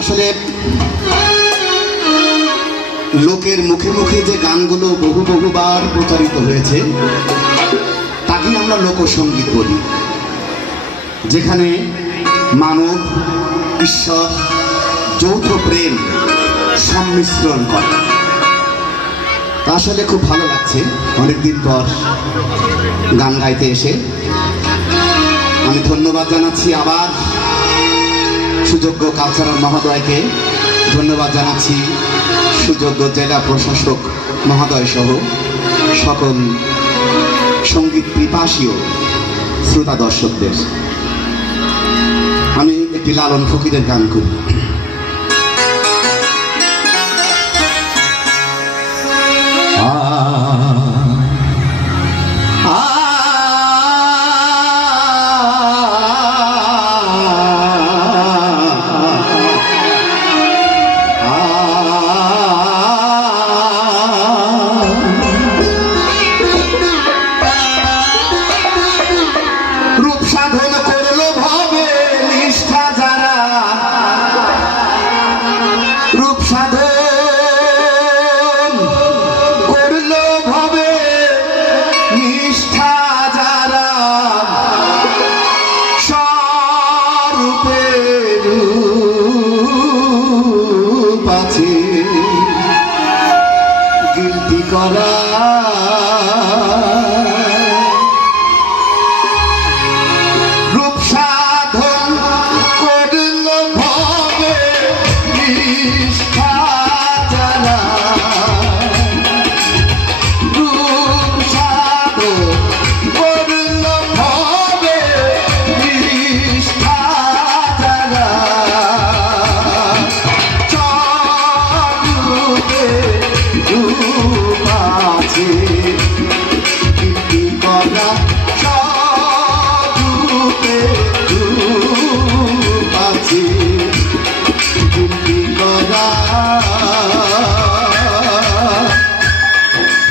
আসলে লোকের মুখে মুখে যে গানগুলো বহুবার প্রচারিত হয়েছে তাকে আমরা লোকসঙ্গীত বলি, যেখানে মানব ঈশ্বর যৌথ প্রেম সংমিশ্রণ করে। আসলে খুব ভালো লাগছে অনেকদিন পর গান গাইতে এসে। আমি ধন্যবাদ জানাচ্ছি আবার সুযোগ্য কালচারাল মহোদয়কে, ধন্যবাদ জানাচ্ছি সুযোগ্য জেলা প্রশাসক মহোদয় সহ সকল সঙ্গীত পিপাসীয় শ্রোতা দর্শকদের। আমি একটি লালন ফকিরের গান করি। গিলতি করা রূপ সাধন করল ভবে নিষ্ঠা যারা, রূপ সাধন করল ভবে নিষ্ঠা যারা, চরূপে রূপ আছে